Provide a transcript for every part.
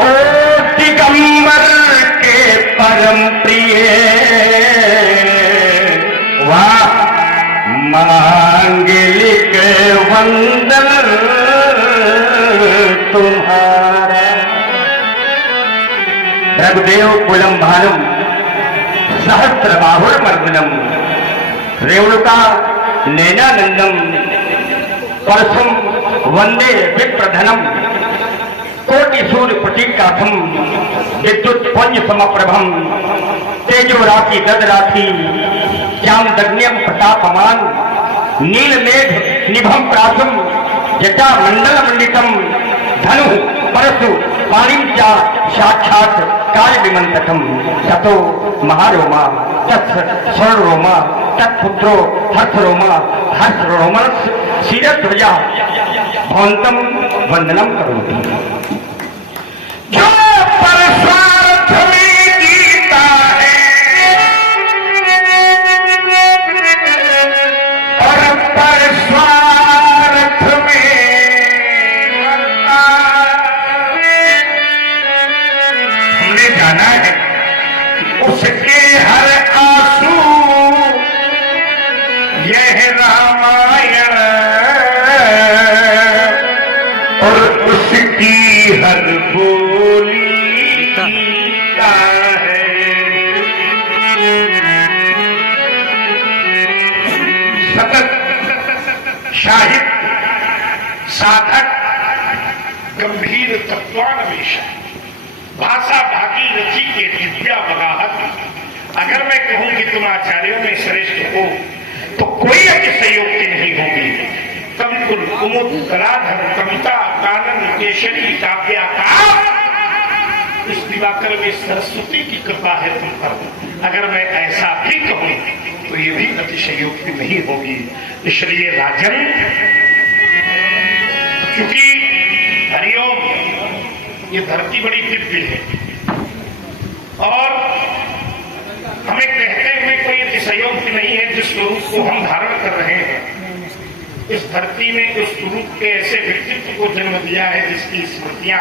ओ दिगंबर के परम प्रिय वाह मांगलिक वंदन तुम्हारा। रघुदेव कुलम भानुम सहस्र बाहुर्मर्दनम रेणुका नैनानंदम परसुम वंदे विप्रधनम कोटि सूर्य प्रतीकाथम विद्युत पुंज समप्रभम तेजो राशि गद राशि जामदग्न्यम प्रतापमान नीलमेघ निभम प्रासम जटा मंडल मंडितम धनु परशु पाणिम चा साक्षात काल विमंतकम ततो महारोमा तत् स्वर्णरोमा तत्पुत्रो हर्षरोमा हर्षरोमा शिरध्वजा भवंतम वंदनम करोति। जो परस्वार्थ में जीता है और परस्वार्थ में मरता, हमने जाना है उसके हर आंसू यह रामायण और उसकी हर बोली गीता है। सतत साहित्य साधक गंभीर तत्वान्वेषण भाषा भागीरथी के दिव्या वगाहत। अगर मैं कहूं कि तुम आचार्यों में श्रेष्ठ हो तो कोई अतिशयोक्ति नहीं होगी। कविकुल कुमुद कलाधर कविता कानन केशरी काव्याकार इस दिवाकर में सरस्वती की कृपा है तुम पर। अगर मैं ऐसा भी कहूं तो ये भी अतिशयोक्ति नहीं होगी। इसलिए राजन, क्योंकि हरिओम ये धरती बड़ी दिव्य है और हमें कहते हुए कोई अतिशयोक्ति नहीं है। जिस स्वरूप को हम धारण कर रहे हैं इस धरती में उस स्वरूप के ऐसे व्यक्तित्व को जन्म दिया है जिसकी स्मृतियां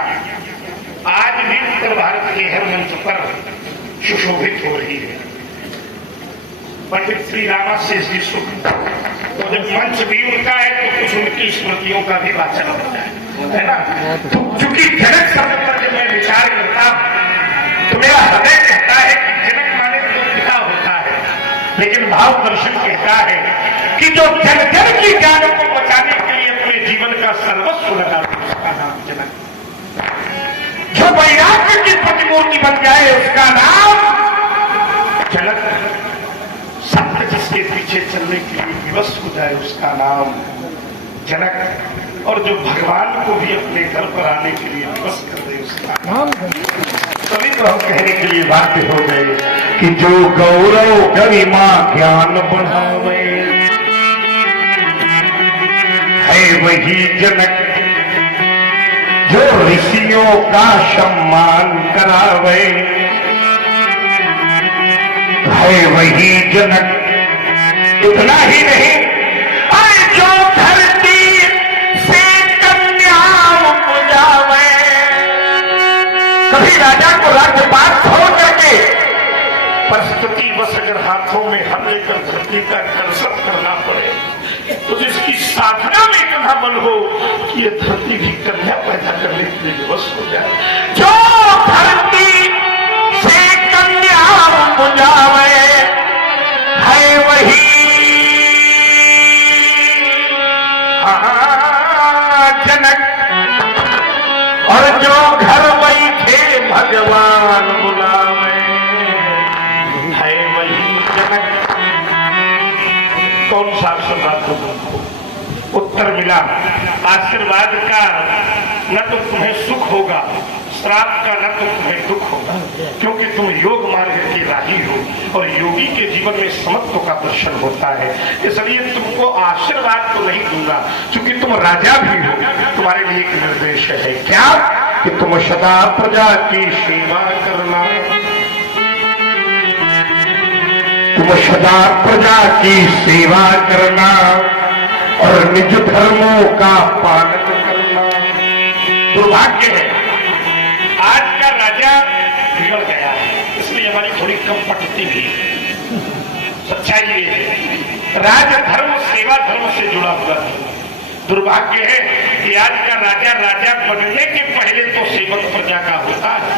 आज भी उत्तर भारत के हर मंच पर सुशोभित हो रही है। पंडित श्री रामाशेष जी सुख तो जब मंच भी उनका है तो कुछ उनकी स्मृतियों का भी वाचन होता है ना। तो चूंकि जनक शब्द पर जब मैं विचार करता हूं तो मेरा हृदय कहता है कि जनक माने तो पिता होता है, लेकिन भाव दर्शन कहता है कि जो जन जन की ज्ञान को बचाने के लिए अपने जीवन का सर्वस्व लगा उसका नाम जनक। जो वैराग्य की प्रतिमूर्ति बन जाए उसका नाम जनक। सत्य जिसके पीछे चलने के लिए विवश हो जाए उसका नाम जनक। और जो भगवान को भी अपने घर पर आने के लिए विवश कर दे उसका नाम। तभी तो हम कहने के लिए बाध्य हो गए कि जो गौरव गरिमा ज्ञान बढ़ावे है वही जनक। जो ऋषियों का सम्मान करावे है वही जनक। इतना ही नहीं, अरे जो धरती से कन्या बुझावे। कभी राजा को राज्यपाट छोड़ करके परिस्थिति बस अगर हाथों में हम लेकर धरती का कर्षण करना पड़े तो जिसकी साधना में इतना बल हो कि ये धरती की कन्या पैदा करने के लिए विवश हो जाए। जो धरती से कन्या बुझावे है वही जनक। और जो घर बैठे भगवान बुलावे है वही जनक। कौन सा आशीर्वाद तुमको उत्तर मिला? आशीर्वाद का न तो तुम्हें सुख होगा, श्राप का न तो तुम्हें दुख होगा, क्योंकि तुम योग मार्ग के राही हो और योगी के जीवन में समत्व का दर्शन होता है। इसलिए तुमको आशीर्वाद तो नहीं दूंगा, क्योंकि तुम राजा भी हो। तुम्हारे लिए एक निर्देश है, क्या कि तुम सदा प्रजा की सेवा करना। तुम सदा प्रजा की सेवा करना और निज धर्मों का पालन करना। दुर्भाग्य है आज राजा बिगड़ गया है, इसलिए हमारी थोड़ी कम पटती भी। सच्चाई ये है, राजधर्म सेवा धर्म से जुड़ा हुआ है। दुर्भाग्य है कि आज का राजा राजा बनने के पहले तो सेवक प्रजा का होता है।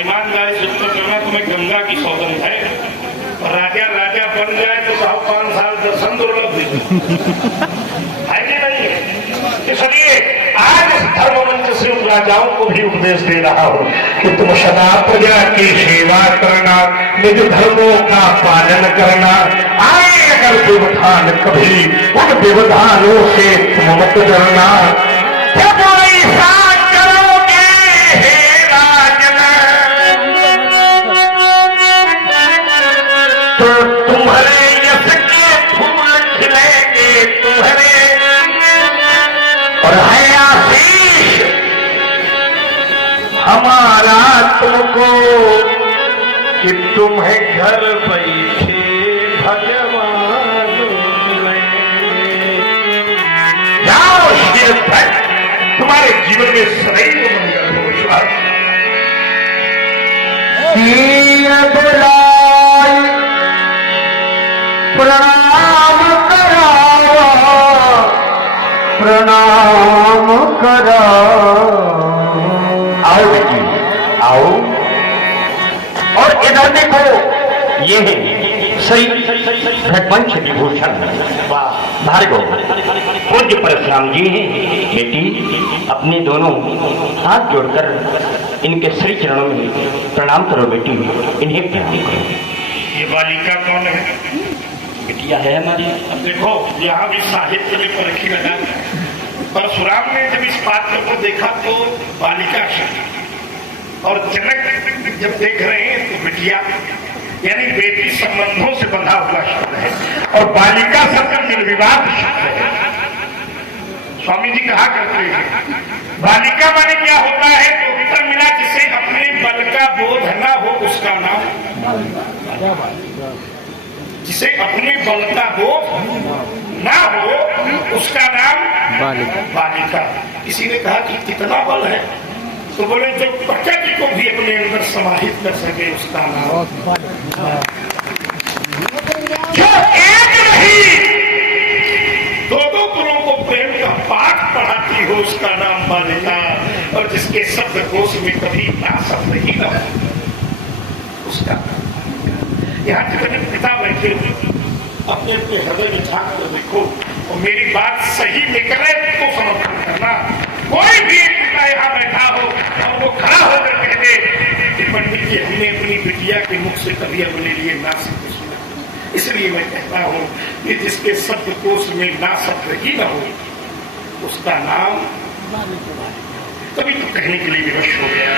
ईमानदारी से उत्तर करना, तुम्हें गंगा की सौगंध है। राजा राजा बन जाए तो 5 साल दर्शन दुर्लभ है कि नहीं? इसलिए आज इस धर्म मंच से राजाओं को भी उपदेश दे रहा हूं कि तुम सदा प्रजा की सेवा करना, निज धर्मों का पालन करना। आए अगर व्यवधान कभी, उन व्यवधानों से तुम मत डरना। जब ऐसा करोगे हे राजन, तो तुम्हारे यश के फूल खिलेंगे तुम्हारे, और है आशीष हमारा तुमको कि तुम्हें घर बैठे भगवान जाओ शिर तक, तुम्हारे जीवन में सदैव मंगल हो। प्रणाम करावा, प्रणाम करा। आओ बेटी आओ, और इधर देखो, ये है श्री घटवंश विभूषण भार्गव पूज्य परशुराम जी हैं। बेटी अपने दोनों हाथ जोड़कर इनके श्री चरणों में प्रणाम करो बेटी, इन्हें प्यार करो। ये बालिका कौन है? बिटिया है हमारी। अब देखो, यहाँ भी साहित्य में परखी लगा। परशुराम ने जब इस पात्र को देखा तो बालिका शब्द, और जनक जब देख रहे हैं तो बिटिया, यानी बेटी संबंधों से बंधा हुआ शब्द है, और बालिका शब्द निर्विवाद शब्द है। स्वामी जी कहा करते हैं बालिका माने क्या होता है, तो उत्तर मिला जिसे अपने बल का बोध न हो उसका नाम, जिसे अपने बल का बोध ना हो उसका नाम बालिका। किसी ने कहा कि कितना बल है, तो बोले जो प्रकृति को भी अपने अंदर समाहित कर सके उसका नाम, जो एक नहीं दो गुरुओं को प्रेम का पाठ पढ़ाती हो उसका नाम बालिका, और जिसके शब्द कोश में कभी नाशब्द ही न हो उसका। यहाँ जितने पिता बैठे अपने अपने हृदय में झांक कर देखो, और मेरी बात सही निकले तो समर्थन करना। कोई भी पिता यहाँ बैठा हो और वो खड़ा होकर कह दे कि पंडित जी हमने अपनी बिटिया के मुख से कभी अपने लिए ना शब्द सुना, इसलिए मैं कहता हूँ कि जिसके शब्द कोश में ना शब्द ही न हो उसका नाम कभी तो कहने के लिए विवश हो गया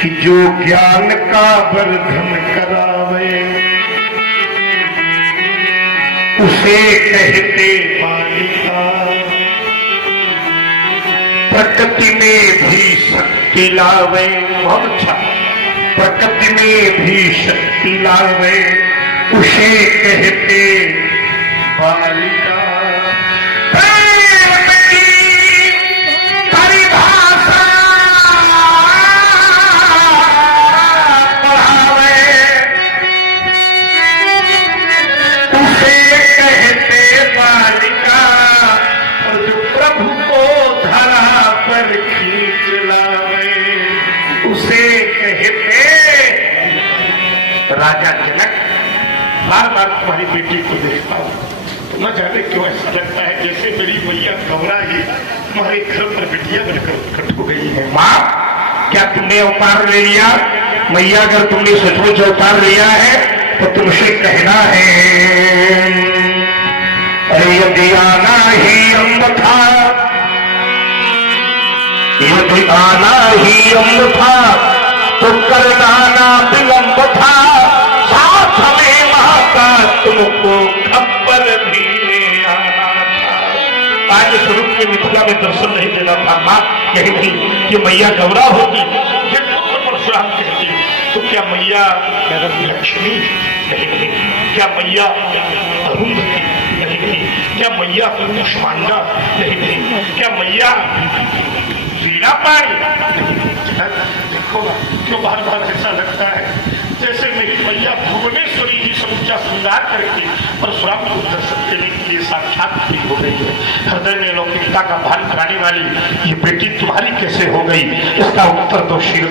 कि जो ज्ञान का वर्धन करावे उसे कहते बालिका, प्रकृति में भी शक्ति लावे। बहुत अच्छा, प्रकृति में भी शक्ति लावे उसे कहते बालिका। राजा जनक बार बार तुम्हारी बेटी को देखता हूँ, तो न जाने क्यों ऐसा लगता है जैसे मेरी मैया घबरा ही तुम्हारे घर पर बिटिया बनकर प्रकट हो गई है। माँ, क्या तुमने अवतार ले लिया? मैया, अगर तुमने सचमुच अवतार लिया है तो तुमसे कहना है, अरे यदि आना ही अम्ब था, यदि आना ही अम्ब था तो करना ना विलंब था, साथ में माता तुमको खबर भी ले आना था। आज स्वरूप के मिथिला में दर्शन नहीं देना था। माँ, यही नहीं कि मैया गौरा होगी फिर परशुराम कहती, तो क्या मैया लक्ष्मी? नहीं, क्या मैया अरुंधति? नहीं, क्या मैया कुष्मांडा? नहीं, क्या मैया वीणा पाणी? होगा? क्यों बार बार ऐसा लगता है जैसे मेरी मैया भुवनेश्वरी जी समूचा श्रृंगार करके परशुराम को दर्शन देने के लिए साक्षात खड़ी हो गई है। हृदय में लौकिकता का भान कराने वाली ये बेटी तुम्हारी कैसे हो गई? इसका उत्तर तो शीघ्र